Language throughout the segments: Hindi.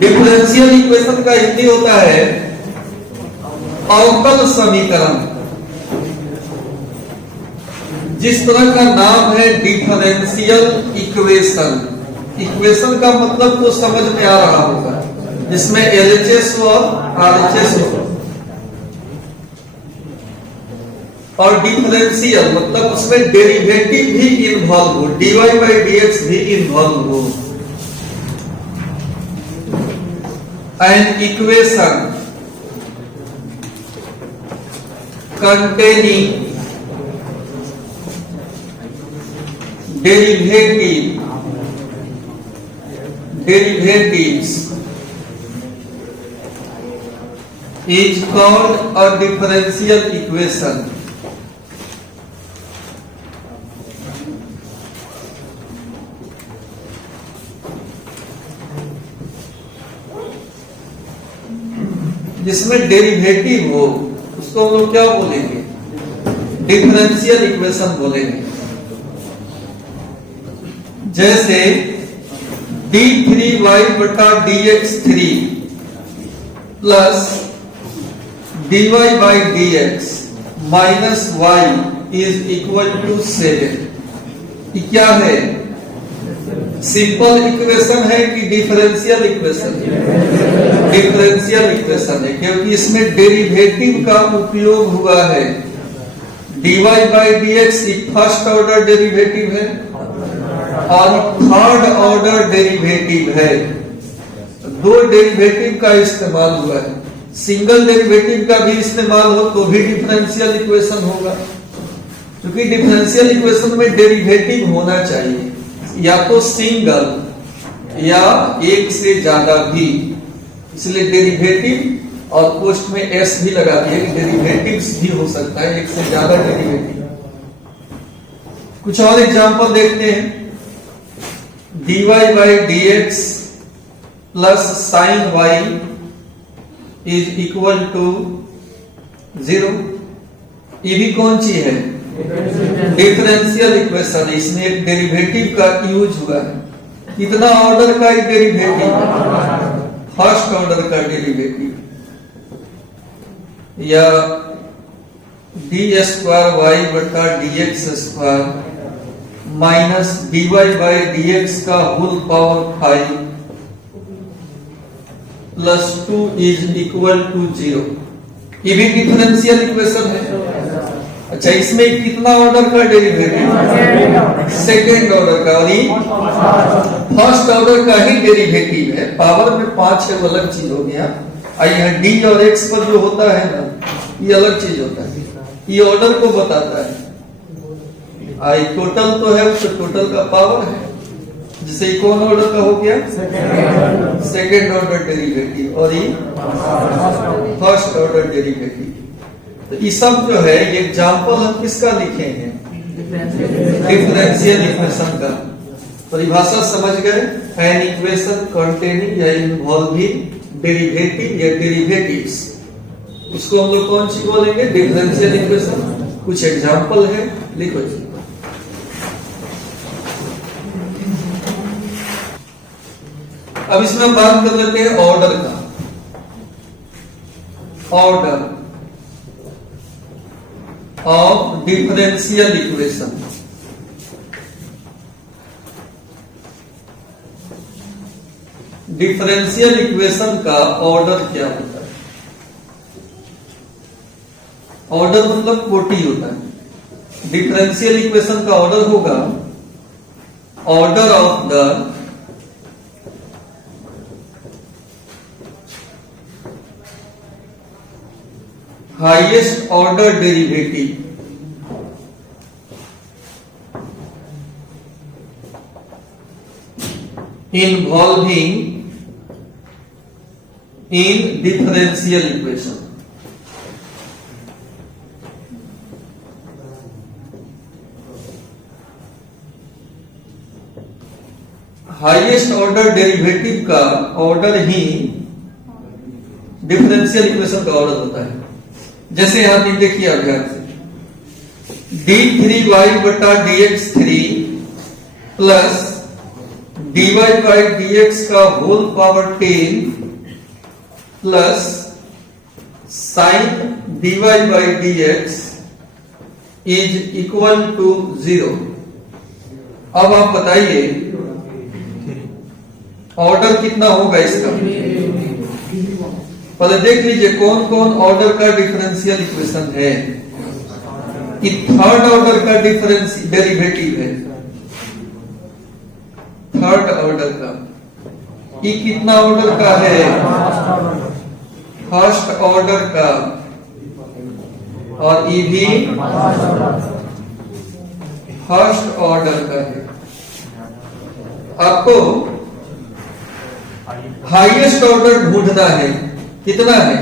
डिफरेंशियल इक्वेशन का हिंदी होता है अवकल समीकरण। जिस तरह का नाम है डिफरेंशियल इक्वेशन, इक्वेशन का मतलब तो समझ में आ रहा होगा, जिसमें एलएचएस और आरएचएस हो, और डिफरेंशियल मतलब उसमें डेरिवेटिव भी इन्वॉल्व हो, डीवाई बाई डीएक्स भी इन्वॉल्व हो। An equation containing derivatives is called a differential equation. जिसमें डेरिवेटिव हो उसको हम लोग क्या बोलेंगे? डिफरेंशियल इक्वेशन बोलेंगे। जैसे d3y बटा dx3 plus dy by dx minus y is equal to 7। ये क्या है? सिंपल इक्वेशन है कि डिफरेंशियल इक्वेशन? डिफरेंशियल इक्वेशन है, क्योंकि इसमें डेरिवेटिव का उपयोग हुआ है। dy बाई dx एक फर्स्ट ऑर्डर डेरिवेटिव है और थर्ड ऑर्डर डेरिवेटिव है। दो डेरिवेटिव का इस्तेमाल हुआ है। सिंगल डेरिवेटिव का भी इस्तेमाल हो तो भी डिफरेंशियल इक्वेशन होगा, क्योंकि डिफरेंशियल इक्वेशन में डेरिवेटिव होना चाहिए, या तो सिंगल या एक से ज्यादा भी। इसलिए डेरिवेटिव और पोस्ट में एस भी लगा दिए कि डेरिवेटिव्स भी हो सकता है, एक से ज्यादा डेरिवेटिव। कुछ और एग्जांपल देखते हैं। dy by dx plus sine y is equal to 0। ये भी कौन सी है? Differential equation. इसमें एक डेरिवेटिव का यूज हुआ है। कितना ऑर्डर का एक डेरिवेटिव? फर्स्ट ऑर्डर का डेरिवेटिव। या डी स्क्वायर वाई बटा dx square minus dy by dx का whole power 5 plus 2 is equal to 0। ये भी डिफरेंशियल इक्वेशन है। अच्छा, इसमें कितना ऑर्डर का डेरिवेटिव? सेकेंड ऑर्डर का, और ये फर्स्ट ऑर्डर का ही डेरिवेटिव है। पावर में 5 है, वो अलग चीज हो गया। यहाँ डी और एक्स पर जो होता है ना, ये अलग चीज होता है। ये ऑर्डर को बताता है। आई टोटल तो है, उससे टोटल का पावर है। जिसे कौन ऑर्डर का हो गया? सेकेंड ऑर्डर डेरिवेटिव, और ये फर्स्ट ऑर्डर डेरिवेटिव। तो ये सब जो है ये एग्जाम्पल हम किसका लिखे हैं? डिफरेंशियल इक्वेशन का। परिभाषा समझ गए? एन इक्वेशन कंटेनिंग या इन्वॉल्विंग डेरिवेटिव या डेरिवेटिव्स, उसको हम लोग कौन सी बोलेंगे? Differential equation. कुछ एग्जाम्पल है, लिखो जी। अब इसमें हम बात कर लेते हैं ऑर्डर का। Order of differential equation. Differential equation का ऑर्डर क्या होता है? ऑर्डर मतलब कोटि होता है। डिफरेंशियल इक्वेशन का ऑर्डर होगा order of the highest order derivative involving in differential equation। Highest order derivative का ऑर्डर ही डिफरेंशियल इक्वेशन का ऑर्डर होता है। जैसे यहां भी देखिए अभ्यास d3y बटा dx3 plus dy by dx का whole power 10 plus sine dy by dx is equal to 0। अब आप बताइए ऑर्डर कितना होगा इसका। पहले देख लीजिए कौन कौन ऑर्डर का डिफरेंशियल इक्वेशन है। कि थर्ड ऑर्डर का डेरिवेटिव है, थर्ड ऑर्डर का। ये कितना ऑर्डर का है? फर्स्ट ऑर्डर का। और ये भी फर्स्ट ऑर्डर का है। आपको हाईएस्ट ऑर्डर ढूंढना है, कितना है?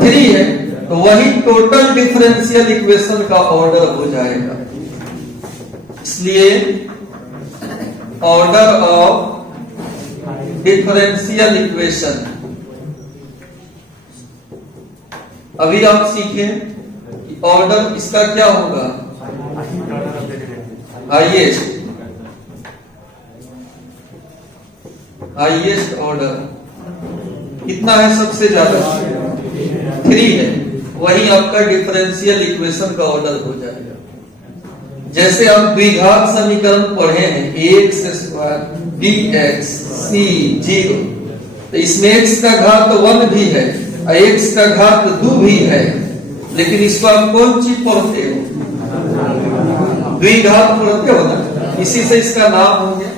3 है, तो वही टोटल डिफरेंशियल इक्वेशन का ऑर्डर हो जाएगा। इसलिए ऑर्डर ऑफ डिफरेंशियल इक्वेशन अभी आप सीखे कि ऑर्डर इसका क्या होगा? हाईएस्ट, हाईएस्ट ऑर्डर कितना है? सबसे ज्यादा 3 है, वही आपका डिफरेंशियल इक्वेशन का ऑर्डर हो जाएगा। जैसे आप द्विघात समीकरण पढ़े हैं, x स्क्वायर dx c 0, तो इसमें x का घात 1 भी है और x का घात 2 भी है, लेकिन इसको आप कौन चीज पढ़ते हो? द्विघात पढ़ते हो ना, इसी से इसका नाम हो गया।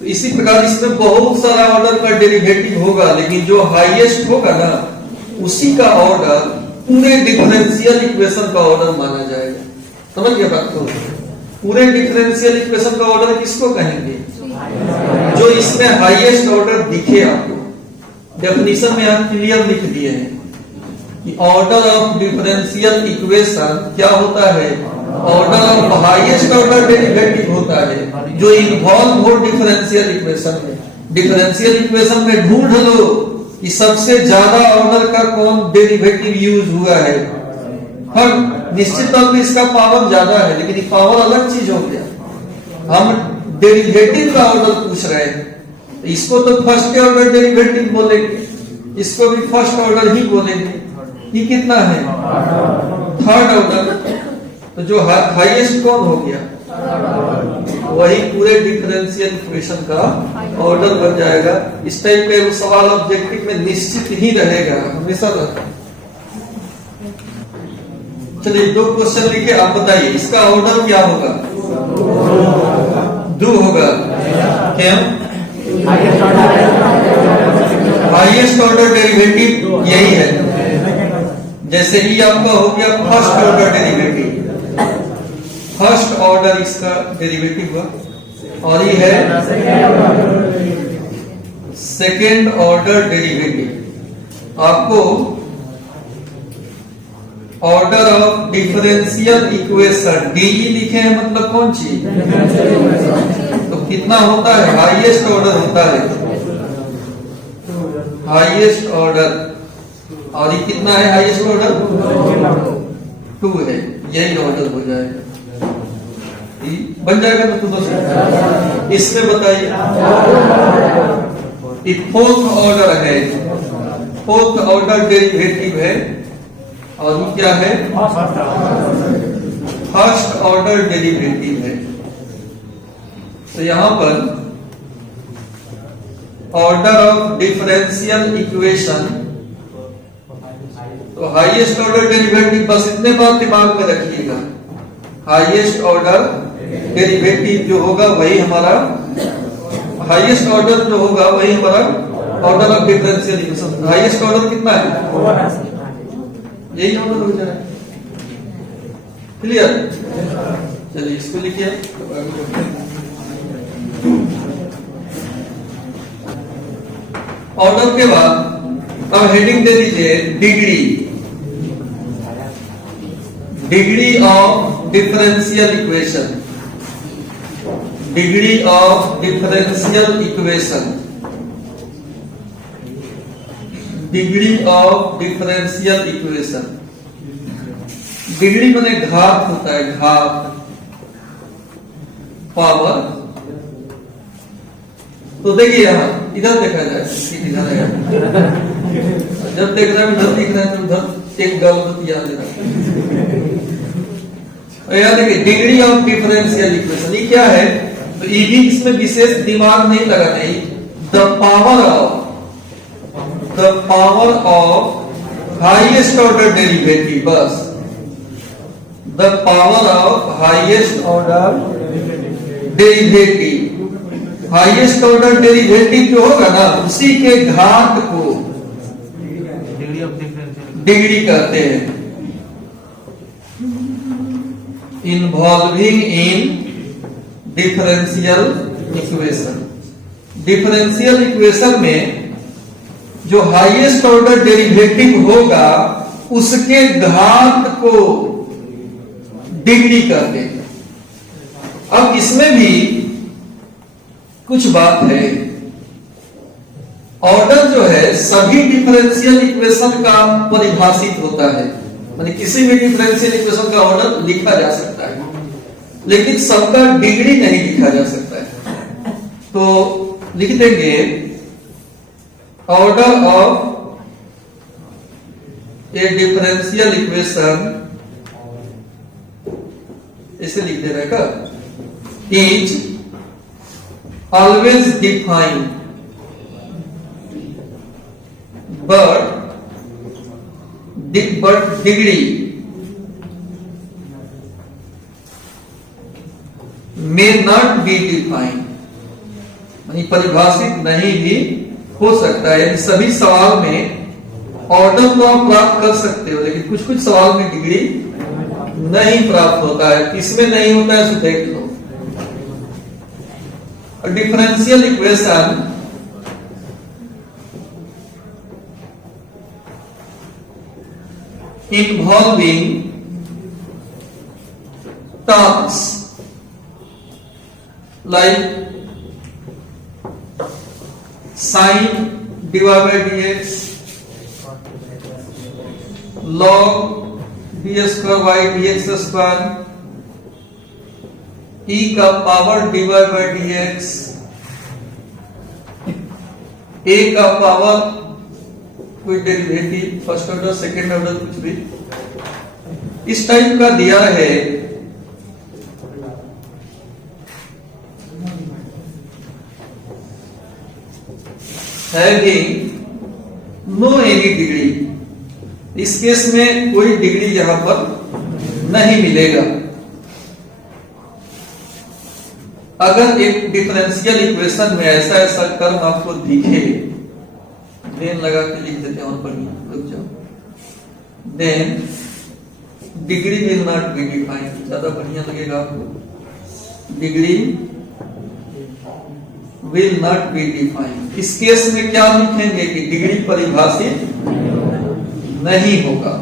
तो इसी प्रकार इसमें बहुत सारा ऑर्डर का डेरिवेटिव होगा, लेकिन जो हाईएस्ट होगा ना उसी का ऑर्डर पूरे डिफरेंशियल इक्वेशन का ऑर्डर माना जाएगा। समझ गए बात को? पूरे डिफरेंशियल इक्वेशन का ऑर्डर किसको कहेंगे? जो इसमें हाईएस्ट ऑर्डर दिखे आपको। डेफिनेशन में हम क्लियर लिख दिए हैं कि ऑर्डर ऑफ डिफरेंशियल इक्वेशन क्या होता है? Order of highest order derivative होता है जो इन्वॉल्व हो डिफरेंशियल इक्वेशन में। डिफरेंशियल इक्वेशन में ढूंढ लो कि सबसे ज्यादा ऑर्डर का कौन डेरिवेटिव यूज हुआ है। हम निश्चित तौर पे इसका पावर ज्यादा है, लेकिन ये पावर अलग चीज हो गया। हम डेरिवेटिव का ऑर्डर पूछ रहे हैं, इसको तो फर्स्ट ऑर्डर डेरिवेटिव बोलेंगे, इसको भी फर्स्ट ऑर्डर ही बोलेंगे। ये कितना है? Third order. तो जो हाईएस्ट कौन हो गया? वही पूरे डिफरेंशियल इक्वेशन का ऑर्डर बन जाएगा। इस टाइप का सवाल ऑब्जेक्टिव में निश्चित ही रहेगा, हमेशा रहता। चलिए 2 क्वेश्चन लिखे, आप बताइए इसका ऑर्डर क्या होगा? 2 होगा। क्या? हाईएस्ट ऑर्डर डेरिवेटिव यही है। जैसे ही आपका हो गया first order derivative, first order इसका डेरिवेटिव हुआ, और ये है सेकेंड ऑर्डर डेरिवेटिव। आपको order of differential equation DE लिखे हैं, मतलब कौन चीज? तो कितना होता है? हाईएस्ट ऑर्डर होता है, हाईएस्ट ऑर्डर। और ये कितना है? हाईएस्ट ऑर्डर 2 है, यही ऑर्डर हो जाएगा। बन जाएगा ना? तो इसमें बताइए फोर्थ ऑर्डर है, फोर्थ ऑर्डर डेरिवेटिव है, और ये क्या है? फर्स्ट ऑर्डर डेरिवेटिव है। तो यहां पर ऑर्डर ऑफ डिफरेंशियल इक्वेशन, तो हाईएस्ट ऑर्डर डेरिवेटिव, बस इतने बात दिमाग में रखिएगा। हाईएस्ट ऑर्डर डेरिवेटिव जो होगा वही हमारा, हाईएस्ट ऑर्डर जो होगा वही हमारा order of differential equation. Highest order कितना है? यही ऑर्डर हो जाए। क्लियर? चलिए इसको लिखिए। ऑर्डर के बाद अब हेडिंग दे दीजिए degree, degree of differential equation, degree of differential equation, degree of differential equation. Degree माने घात होता है, घात पावर। तो देखिए यहां इधर देखा जाए, इधर है, जब देख रहे हैं इधर दिख रहे हैं तो उधर एक गलत याद याद देखिए डिग्री ऑफ डिफरेंशियल इक्वेशन ये क्या है। तो ये भी इसमें विशेष दिमाग नहीं लगाते, the power of highest order derivative, बस the power of highest order derivative. Highest order derivative जो होगा ना उसी के घात को डिग्री कहते हैं। Involving in differential equation. Differential equation में जो हाईएस्ट ऑर्डर डेरिवेटिव होगा उसके घात को डिग्री कहते हैं। अब इसमें भी कुछ बात है, ऑर्डर जो है सभी डिफरेंशियल इक्वेशन का परिभाषित होता है, माने किसी भी डिफरेंशियल इक्वेशन का ऑर्डर लिखा जा सकता है, लेकिन सबका डिग्री नहीं लिखा जा सकता है। तो लिख देंगे order of A differential equation, इसे लिख दे रहेगा, is always defined but degree may not be defined, यानी परिभाषित नहीं भी हो सकता है। यानी सभी सवाल में ऑर्डर तो आप प्राप्त कर सकते हो, लेकिन कुछ कुछ सवाल में डिग्री नहीं प्राप्त होता है। किसमें नहीं होता है उसे देख लो। Differential equation involving terms like sin divided by dx, log d square by dx square, e का power divided by dx, a का पावर कोई derivative first order second order कुछ भी इस टाइप का दिया है। हैविंग नो एनी डिग्री, इस केस में कोई डिग्री यहां पर नहीं मिलेगा। अगर एक डिफरेंशियल इक्वेशन में ऐसा ऐसा कर्म आपको दिखे, देन लगा के लिख देते हैं और पढ़िए, रुक जाओ। Then degree will not be defined, ज्यादा बढ़िया लगेगा आपको। Degree will not be defined, इस केस में क्या लिखेंगे कि डिग्री परिभाषित नहीं होगा।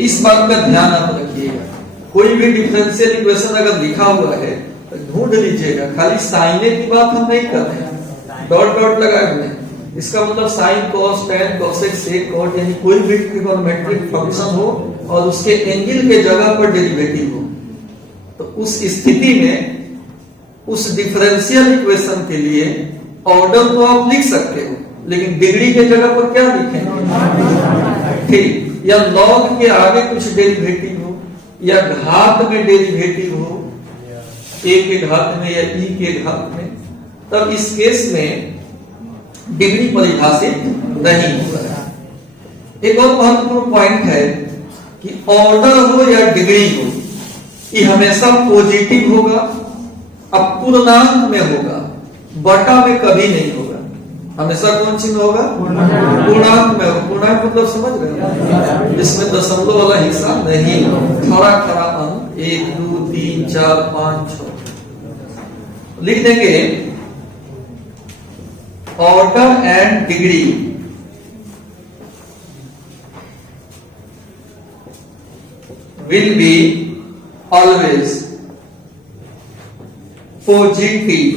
इस बात का ध्यान आप रखिएगा। कोई भी डिफरेंशियल इक्वेशन अगर लिखा हुआ है तो ढूंढ लीजिएगा, खाली साइने की बात हम नहीं कर रहे हैं, डॉट डॉट लगाए हुए हैं। इसका मतलब sine cos tan cosec sec cot, यानी कोई भी ट्रिग्नोमेट्रिक फंक्शन हो और उसके एंगल के जगह पर डेरिवेटिव हो, तो उस स्थिति में उस डिफरेंशियल इक्वेशन के लिए ऑर्डर तो आप लिख सकते हो, लेकिन डिग्री के जगह पर क्या लिखेंगे? ठीक, या लॉग के आगे कुछ डेरिवेटिव हो या घात में डेरिवेटिव हो, ए के घात में या ई के घात में, तब इस केस में डिग्री परिभाषित नहीं होगा। एक और महत्वपूर्ण पॉइंट है कि ऑर्डर हो या डिग्री हो, ये हमेशा पॉजिटिव होगा, अब पूर्णांक में होगा, बटा में कभी नहीं होगा। हमेशा कौन चिन्ह होगा? पूर्णांक में होगा। पूर्णांक मतलब समझ रहे हो, जिसमें दशमलव वाला हिस्सा नहीं, खड़ा खड़ा अंक 1 2 3 4 5 6 लिख देंगे। Order and degree will be always positive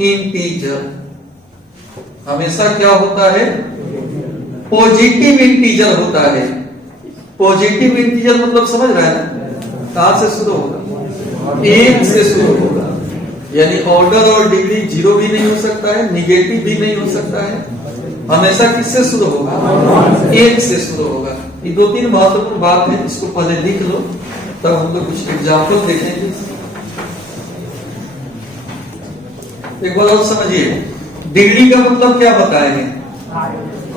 integer, हमेशा क्या होता है? पॉजिटिव इंटीजर होता है। पॉजिटिव इंटीजर मतलब समझ रहा है ना, कहां से शुरू होगा, 1 से शुरू होगा। यानी ऑर्डर और डिग्री 0 भी नहीं हो सकता है, निगेटिव भी नहीं हो सकता है, हमेशा किससे शुरू होगा, 1 से शुरू होगा। ये 2-3 महत्वपूर्ण बात है, इसको पहले लिख लो, तब हम लोग कुछ एग्जाम्पल देखेंगे। एक बार और समझिए, डिग्री का मतलब क्या बताएंगे,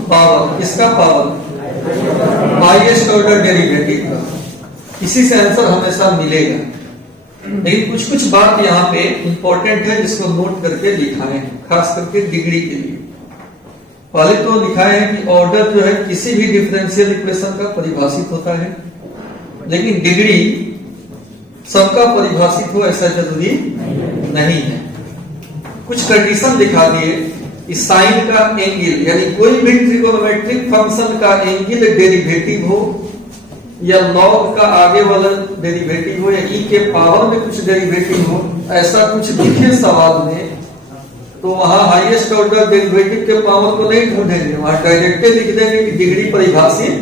पावर, इसका पावर, हाईएस्ट ऑर्डर डेरिवेटिव का, इसी से आंसर हमेशा मिलेगा। लेकिन कुछ कुछ बात यहाँ पे इंपॉर्टेंट है जिसको नोट करके लिखाए हैं, खास करके डिग्री के लिए। पहले तो लिखाए है कि ऑर्डर जो है किसी भी डिफरेंशियल इक्वेशन का परिभाषित होता है, लेकिन डिग्री सबका परिभाषित हो ऐसा जरूरी नहीं है। कुछ कंडीशन दिखा दिए, साइन का एंगल यानी कोई भी ट्रिगोनोमेट्रिक फंक्शन का एंगल डेरिवेटिव हो, या लॉग का आगे वाला डेरिवेटिव हो, या ई के पावर में कुछ डेरिवेटिव हो, ऐसा कुछ दिखे सवाल में, तो वहां हाईएस्ट ऑर्डर डेरिवेटिव के पावर को नहीं ढूंढेंगे, वहां डायरेक्ट लिख देंगे कि डिग्री परिभाषित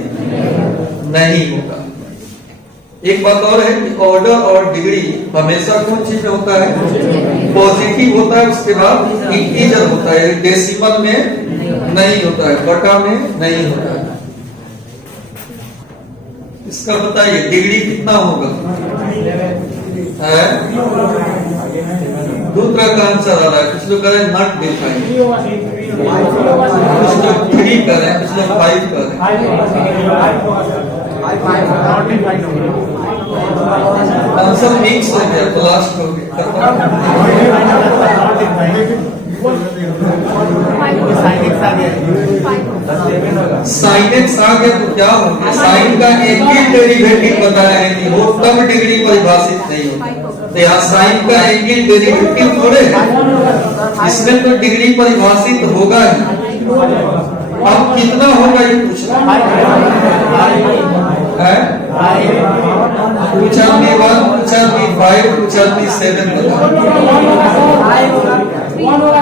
नहीं होगा। एक बात और है कि ऑर्डर और डिग्री हमेशा कौन चीज में होता है, पॉजिटिव होता है, उसके बाद इंटीजर होता है, डेसिमल में नहीं होता है, बटा में नहीं होता है। इसका बताइए डिग्री कितना होगा, दूसरा का आंसर आ रहा है, कुछ लोग कह रहे हैं नॉट डिफाइंड, कुछ लोग 3 कर रहे हैं, कुछ लोग 5 कर रहे हैं। आंसर मिक्स हो गया, ब्लास्ट हो गया। साइन एक्स आ गया तो क्या हो गया, साइन का एंगल डेरिवेटिव बताया है कि वो तब डिग्री परिभाषित नहीं होता, तो यहाँ साइन का एंगल डेरिवेटिव थोड़े है, इसमें तो डिग्री परिभाषित होगा ही। अब कितना होगा ये पूछना है, पूछा भी 1, पूछा भी 5, पूछा भी 7 बता,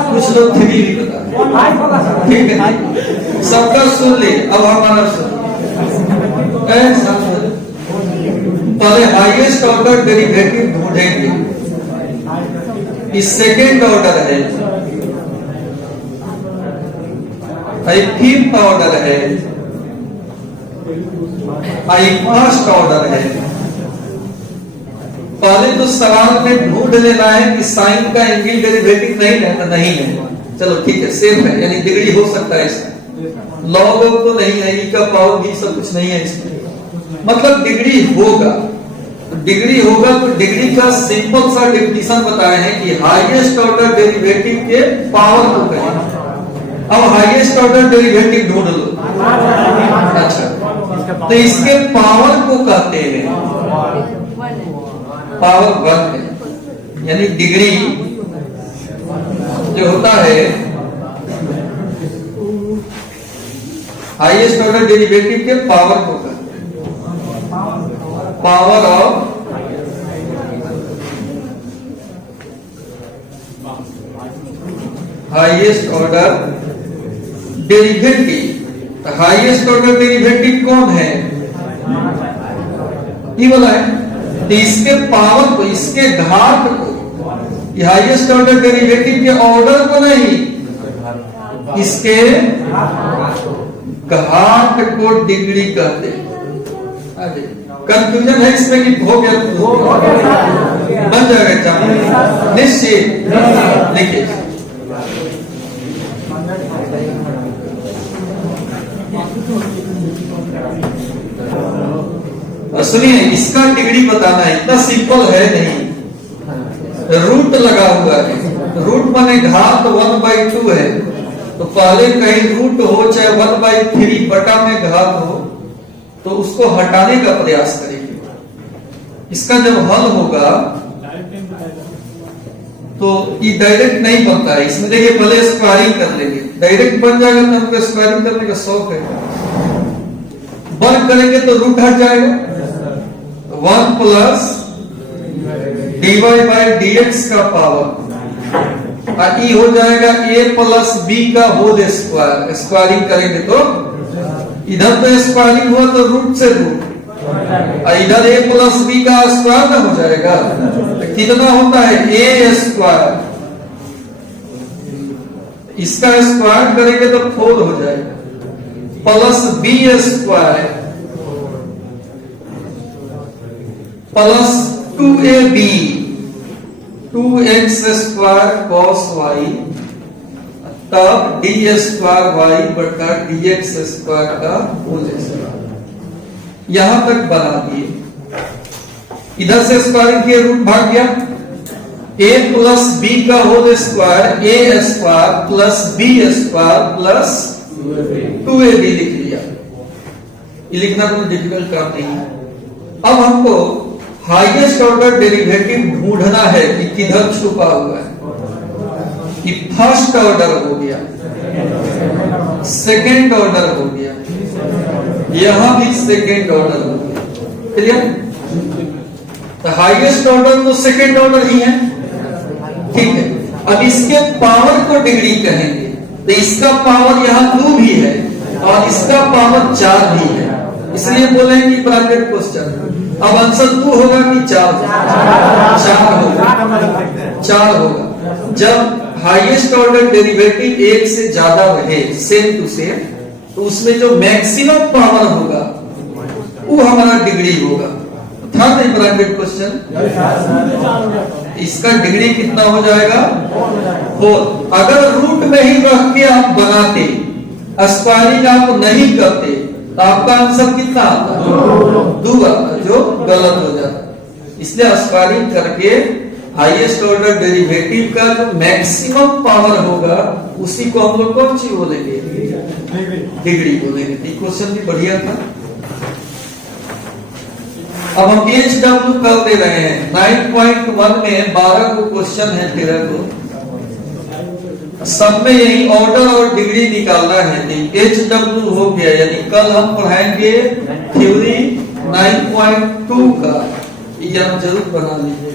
कुछ लोग 3 भी बता, ठीक है, सबका सुन ले। अब हमारा सुन, पहले हाईएस्ट ऑर्डर डेरिवेटिव ढूंढेंगे, इस सेकेंड ऑर्डर है, फिफ्थ ऑर्डर है, फर्स्ट ऑर्डर है। पहले तो सवाल में ढूंढ लेना है कि साइन का एंगल डेरिवेटिव नहीं है, नहीं है, चलो ठीक है, सेम है, यानी डिग्री हो सकता है इसका, लॉग तो नहीं है, ई का पावर भी सब कुछ नहीं है इसमें, मतलब डिग्री होगा। तो डिग्री होगा तो डिग्री का सिंपल सा डेफिनेशन बताए हैं कि हाईएस्ट ऑर्डर डेरिवेटिव के पावर को कहें। अब हाईएस्ट ऑर्डर डेरिवेटिव ढूंढ लो, अच्छा, तो इसके पावर को कहते हैं पावर 1 है, यानी डिग्री जो होता है हाईएस्ट ऑर्डर डेरिवेटिव के पावर को कहते हैं, power of highest order derivative. Highest order derivative कौन है, ये वाला है, तो इसके पावर को, इसके घात को, हाईएस्ट ऑर्डर डेरिवेटिव के ऑर्डर को नहीं, इसके घात को डिग्री कहते हैं। कंफ्यूजन है इसमें कि हो गया, बन जाएगा निश्चित। देखिए सुनिए, इसका डिग्री बताना है, इतना सिंपल है नहीं, रूट लगा हुआ है, रूट माने घात 1/2 है, तो पहले कहीं रूट हो चाहे 1/3 बटा में घात हो, तो उसको हटाने का प्रयास करेंगे। इसका जब हल होगा तो ये डायरेक्ट नहीं बनता है, इसमें देखिए पहले स्क्वायरिंग कर लेंगे, डायरेक्ट बन जाएगा तो हमको स्क्वायरिंग करने का शौक है, वर्क करेंगे तो रूट हट जाएगा, 1 प्लस dy/dx का पावर, और ई हो जाएगा a प्लस b का होल स्क्वायर। स्क्वायरिंग करेंगे तो इधर तो स्क्वायरिंग हुआ तो रूट से रूट, इधर a प्लस बी का स्क्वायर ना हो जाएगा, तो कितना होता है a स्क्वायर, इसका स्क्वायर करेंगे तो 4 हो जाएगा, plus B square plus 2ab 2x square cos y, तब डी स्क्वायर वाई बटा dx स्क्वायर का होल स्क्वायर। यहां तक बना दिए, इधर से स्क्वायर किया रूट भाग गया, a प्लस बी का whole square a square plus B square plus 2ab लिख लिया। ये लिखना कोई डिफिकल्ट काम नहीं है। अब हमको हाईएस्ट ऑर्डर डेरिवेटिव ढूंढना है कि किधर छुपा हुआ है। कि फर्स्ट ऑर्डर हो गया, सेकेंड ऑर्डर हो गया, यहां भी सेकेंड ऑर्डर हो गया, क्लियर? तो हाईएस्ट ऑर्डर तो सेकेंड ऑर्डर ही है, ठीक है। अब इसके पावर को डिग्री कहेंगे, तो इसका पावर यहाँ 2 भी है और इसका पावर 4 भी है, इसलिए बोलेंगे ब्रैकेट क्वेश्चन। अब आंसर 2 होगा कि 4 होगा? 4 होगा। जब हाईएस्ट ऑर्डर डेरिवेटिव 1 से ज्यादा रहे सेम टू सेम, तो उसमें जो मैक्सिमम पावर होगा वो हमारा डिग्री होगा। था नहीं ब्रैकेट क्वेश्चन? इसका डिग्री कितना हो जाएगा? 4। अगर रूट में ही रख के आप बनाते, स्क्वायरिंग आप नहीं करते, तो आपका आंसर कितना आता? 2 आता, जो गलत हो जाता। इसलिए स्क्वायरिंग करके हाईएस्ट ऑर्डर डेरिवेटिव का जो मैक्सिमम पावर होगा उसी को हम लोग कौन सी बोलेंगे? डिग्री बोलेंगे। क्वेश्चन भी बढ़िया था। अब हम HW कर दे रहे हैं। 9.1 में 12 को क्वेश्चन है, 13 को सब में यही ऑर्डर और डिग्री निकालना है। HW हो गया, यानी कल हम पढ़ाएंगे थ्योरी 9.2 का, ये आप जरूर बना लीजिए।